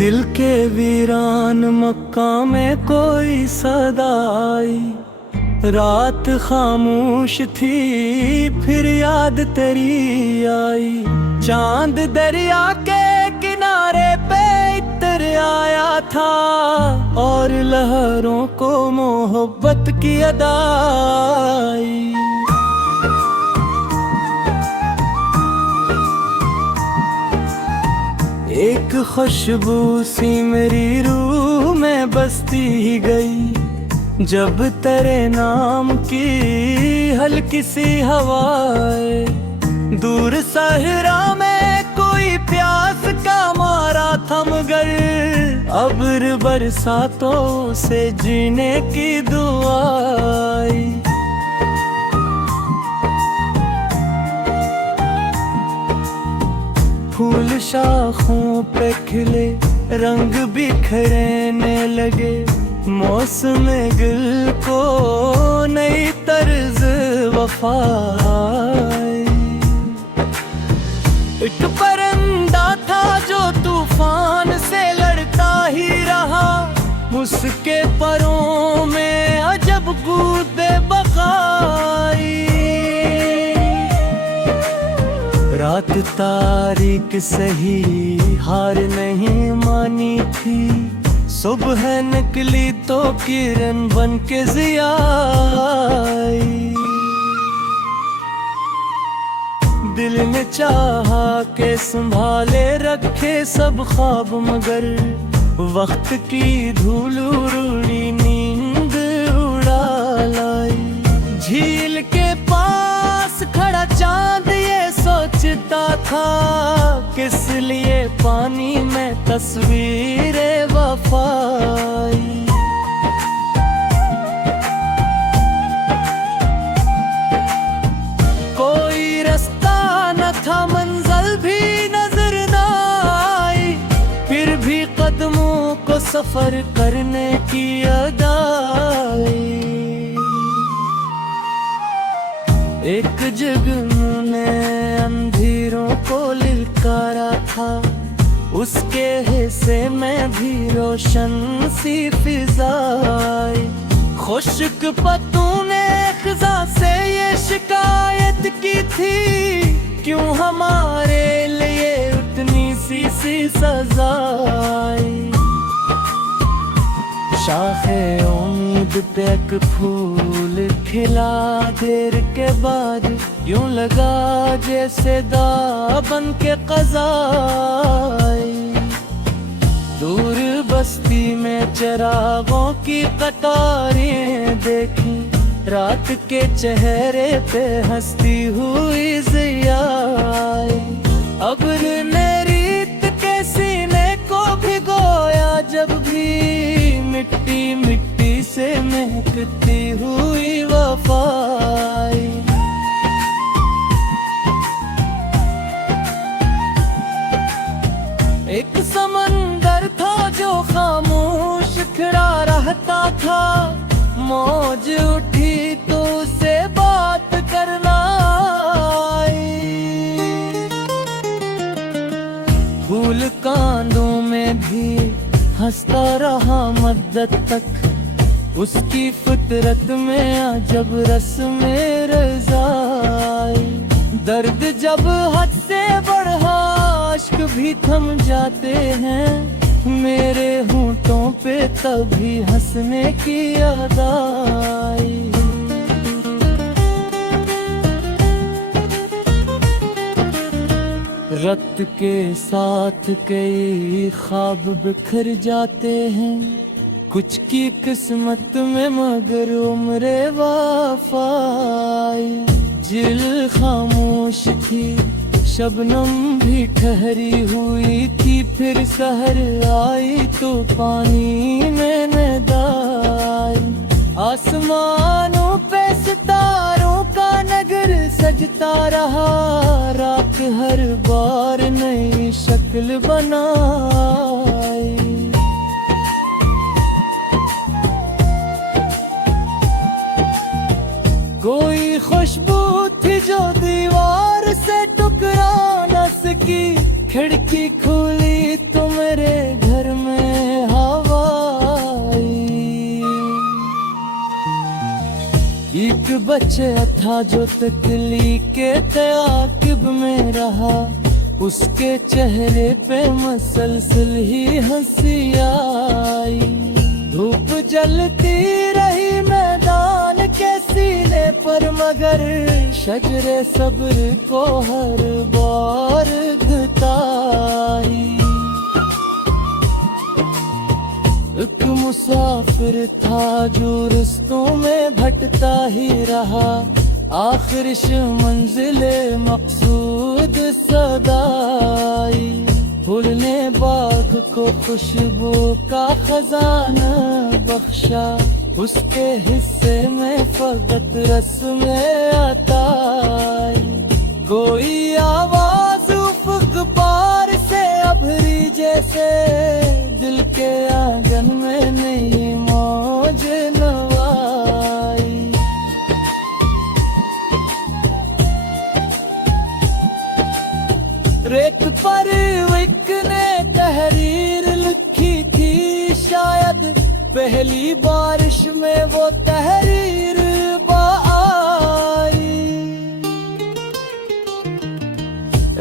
दिल के वीरान मक्का में कोई सदा आई। रात खामोश थी फिर याद तेरी आई। चांद दरिया के किनारे पे इतर आया था और लहरों को मोहब्बत की अदा आई। एक खुशबू सी मेरी रूह में बसती गई जब तेरे नाम की हल्की सी हवाएं। दूर सहरा में कोई प्यास का मारा था मगर अब्र बरसातों से जीने की दुआ आई। फूल शाखों पे खिले रंग बिखरने लगे। मौसम गुल को नई तर्ज वफा आई। एक परिंदा था जो तूफान से लड़ता ही रहा। उसके परों में अजब कूदे बखाई। रात तारीक सही हार नहीं मानी थी। सुबह निकली तो किरण बन के ज़िया आई। दिल ने चाहा के संभाले रखे सब ख्वाब मगर वक्त की धूल उड़ी नींद उड़ा लाई। झील के पास खड़ा चांद सोचता था किस लिए पानी में तस्वीरें वफाई। कोई रास्ता न था मंजिल भी नजर न आई। फिर भी कदमों को सफर करने की अदाई। एक जुगनू अंधेरों को लिलकारा था। उसके हिस्से में भी रोशन सी फिजाएं। खुश्क पत्तों ने खिजा से ये शिकायत की थी क्यों हमारे लिए उतनी सी सजाएं। शाखे उम्मीद पे एक फूल खिला देर के बाद यूं लगा जैसे दामन के क़ज़ाई। दूर बस्ती में चिरागों की कतारें देखी। रात के चेहरे पे हंसती हुई ज़िया आई। अब्र ने रीत के सीने को भिगोया जब भी मिट्टी मिट्टी से महकती हुई वफाई। एक समंदर था जो खामोश खड़ा रहता था। मौज उठी तो उसे बात करना आई। फूल कांदों में भी हंसता रहा मद्दत तक। उसकी फितरत में अजब रस्में रज़ाई। दर्द जब हद से बढ़ा अश्क भी थम जाते हैं। मेरे होंठों पे तभी हंसने की याद आई। रक्त के साथ कई ख्वाब बिखर जाते हैं। कुछ की किस्मत में मगर उम्रे वफाई। जिल खामोश थी शबनम भी ठहरी हुई थी। फिर सहर आई तो पानी में नदाई। आसमानों पे सितारों का नगर सजता रहा। रात हर बार नई शक्ल बनाई। कोई खुशबू थी जो दीवार से टकरा न सकी। खिड़की खुली तो मेरे घर इश्क बचा था जो तितली के ताकिब में रहा, उसके चेहरे पे मसलसल ही हंसी आई। धूप जलती रही मैदान के सीने पर, मगर शजरे सब्र को हर बार घताई। एक मुसाफिर था जो रस्तों में भटकता ही रहा, आखिर मंजिले मकसूद सदाई। फूल ने बाग को खुशबू का खजाना बख्शा, उसके हिस्से में फकत रस्में अताई। कोई आवाज उफ़क़ पार से अभरी जैसे, दिल के आंगन में नई मौज नवाई। रेत पर एक ने तहरीर लिखी थी, शायद पहली बारिश में वो तहरीर आई।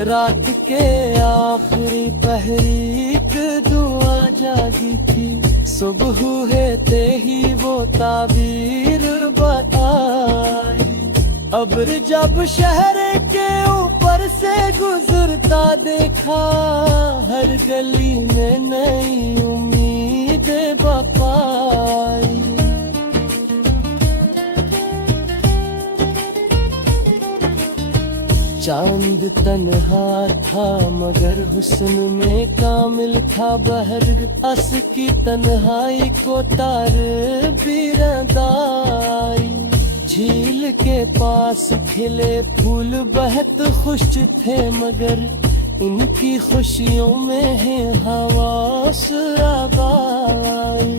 रात के आखिरी पहरी एक दुआ जागी थी, सुबह होते ही वो ताबीर बताई। अब्र जब शहर के ऊपर से गुजरता देखा, हर गली में नई उम्मीद बपाई। चांद तन्हा था मगर हुस्न में कामिल था बहर, अस की तन्हाई को तार भी रंदाई। झील के पास खिले फूल बहुत खुश थे, मगर इनकी खुशियों में है हवास आबाई।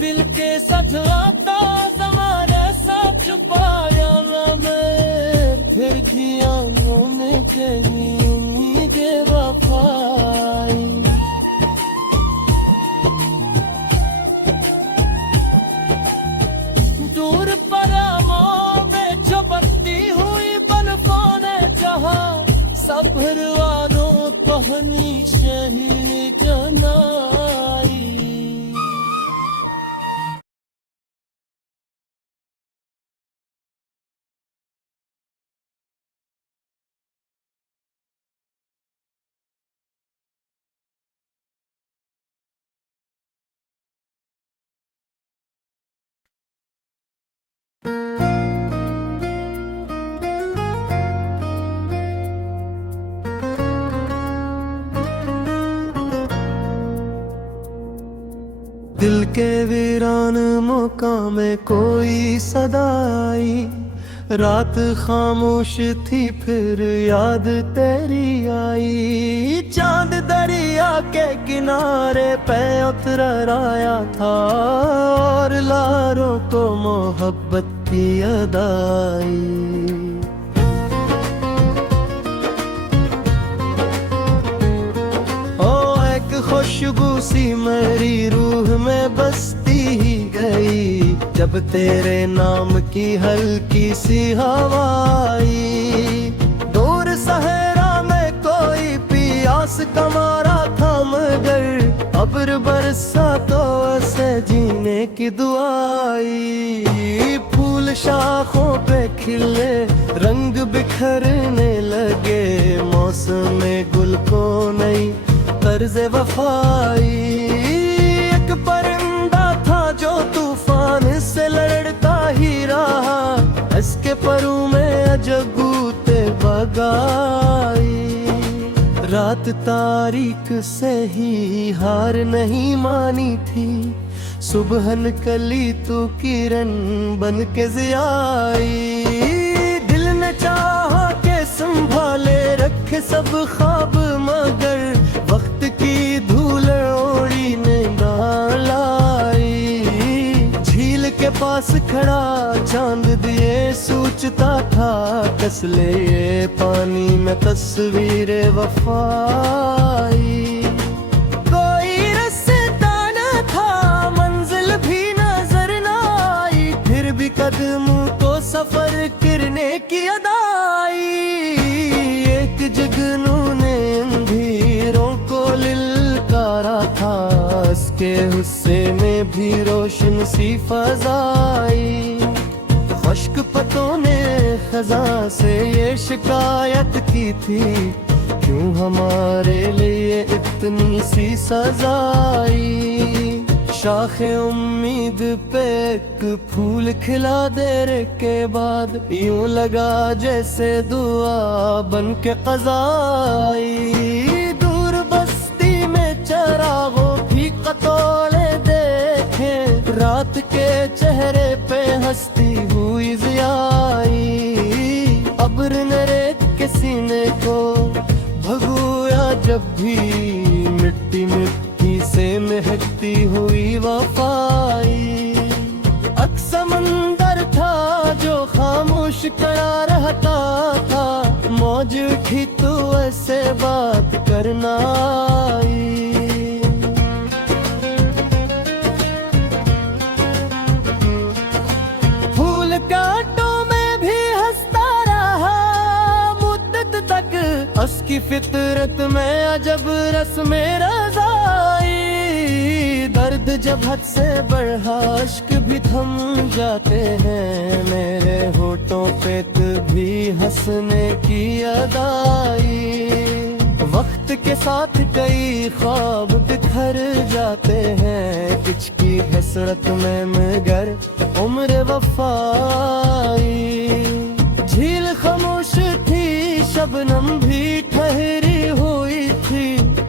दिल के सच आता ज़माने सच छुपाया मैं, फिर भी आंखों में कहीं उम्मीदें वफाई। दूर परामों में झपकती हुई बर्फों ने जहां, सब्र वालों पहनी शहीद जनाई। दिल के वीरान मकाम में कोई सदाई, रात खामोश थी फिर याद तेरी आई। चांद दरिया के किनारे पे उतर आया था, और लारों को मोहब्बत की अदाई। खुशबू सी मेरी रूह में बसती ही गई, जब तेरे नाम की हल्की सी हवाई। दूर सहरा में कोई पियास का मारा था, मगर अब्र बरसा तो ऐसे जीने की दुआई। फूल शाखों पे खिले रंग बिखरने लगे, मौसम में गुल को नई तर्ज़ वफाई। एक परिंदा था जो तूफान से लड़ता ही रहा, इसके परों में अजगूते बगाई। रात तारीख से ही हार नहीं मानी थी, सुबह निकली तू किरण बन के ज़ियाई। दिल ने चाहा के संभाले रखे सब ख्वाब, मगर वक्त की धूल ओढ़ी ने लाई। झील के पास खड़ा चांद दिए सूचता था, कस ले ये पानी में तस्वीर वफाई। कोई रास्ता न था, मंजिल भी नजर न आई, फिर भी कदम को सफर करने की अदाई। एक जुगनू ने अंधेरों को लिलकारा था, उसके गुस्से में भी रोशन सी फजाई। खुश्क पतों ने खजा से ये शिकायत की थी, क्यों हमारे लिए इतनी सी सजाई। शाखे उम्मीद पे एक फूल खिला देने के बाद यूं लगा जैसे दुआ बन के क़ज़ाई। दूर बस्ती में चरागों की कतौले देखे, रात के चेहरे पे हंसती हुई ज़ियाई। अब्र ने रेत के सीने को भगोया जब भी, मिट्टी मिट्टी से महकती हुई वफाई। अक समंदर था जो खामोश खड़ा रहता था, मौज उठी तो ऐसे बात करना आई। फूल कांटों में भी हंसता रहा मुद्दत तक, उसकी फितरत में अजब रस्में रज़ाई। दर्द जब हद से बढ़ा इश्क भी थम जाते हैं, मेरे होठों पे भी हंसने की अदाई। वक्त के साथ कई ख्वाब बिखर जाते हैं, कुछ की हसरत में मगर उम्र वफाई। झील खामोश थी, शबनम भी ठहरी हुई थी,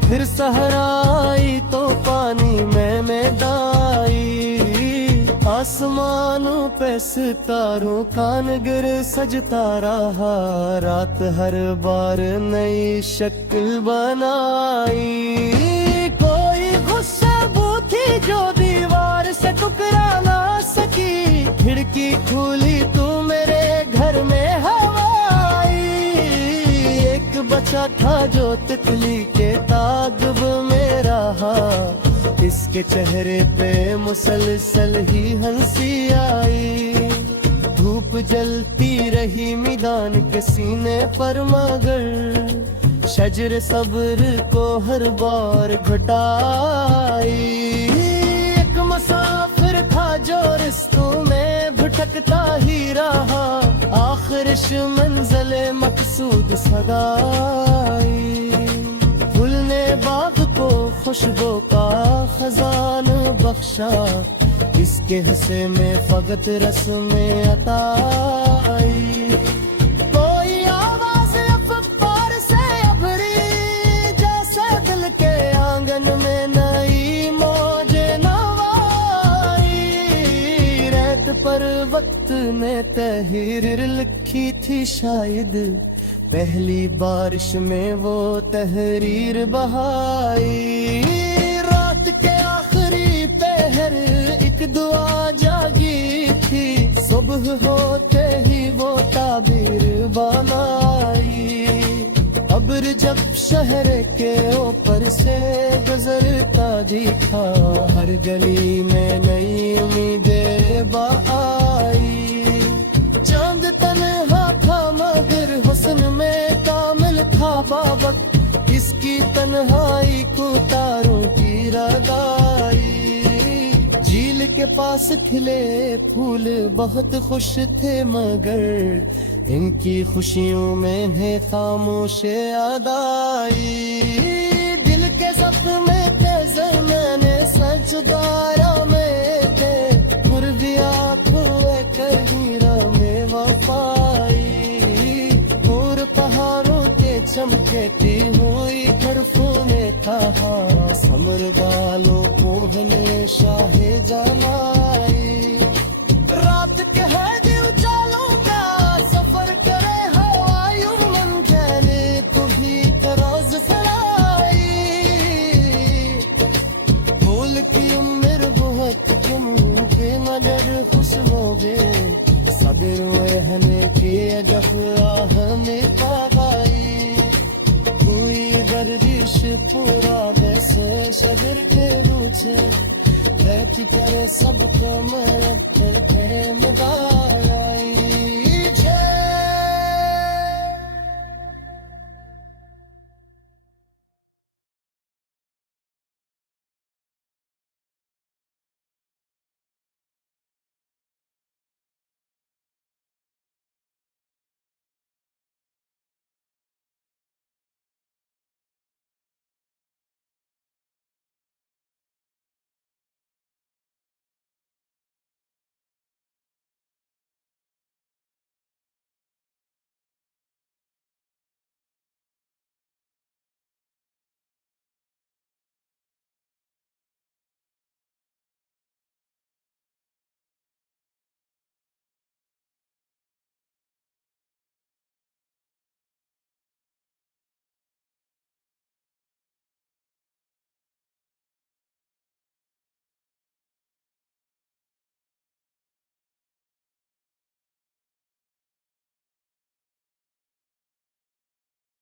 फिर सहराई तो पानी में मैदाई। आसमानों पे सितारों का नगर सजता रहा, रात हर बार नई शक्ल बनाई। कोई खुशबू थी जो दीवार से टुकरा ना सकी, खिड़की खुली तो मेरे घर में हवाई। एक बचा था जो तितली के ताक़ब में रहा, इसके चेहरे पे मुसलसल ही हंसी आई। धूप जलती रही मैदान के सीने पर, मगर शजर सब्र को हर बार घटाई। एक मुसाफिर था जो रिश्तों में भटकता ही रहा, आखिरिश मंज़िल मकसूद सगाई। फूल ने बाग को खुशबू का खजान बख्शा, इसके हिस्से में फकत रस्में अताई। कोई आवाज अफ़्तार से अभरी, जैसे दिल के आंगन में नई मौज नवाई। रेत पर वक्त ने तहरीर लिखी थी शायद, पहली बारिश में वो तहरीर बहाई। रात के आखिरी पहर एक दुआ जागी थी, सुबह होते ही वो ताबीर बनाई। अब्र जब शहर के ऊपर से गुजरता दिखा, हर गली में नई उम्मीदें बहाई। चांद तन्हा था मगर हुस्न में कामिल था बाबक, इसकी तन्हाई को तारों की रगाई। झील के पास खिले फूल बहुत खुश थे, मगर इनकी खुशियों में है खामोश अदाई। दिल के ज़ख्म के ज़माने सजदारा में थे, मुर्दिया हुए कबीरा में वफाई। और पहाड़ों के चमकेती हुई तरफों में कहा, समर बालों को हने शाहे जमाई। रात के है दिल चालों का सफर करे हवायूं, मन जाने को भी तराज सराई। भूल की उम्र बहुत कम के मगर खुश हो गए, सगर हमें के जफ हमें पाई। हुई गर्दिश पूरा वैसे शजर के रूचे, बैठ करे सबको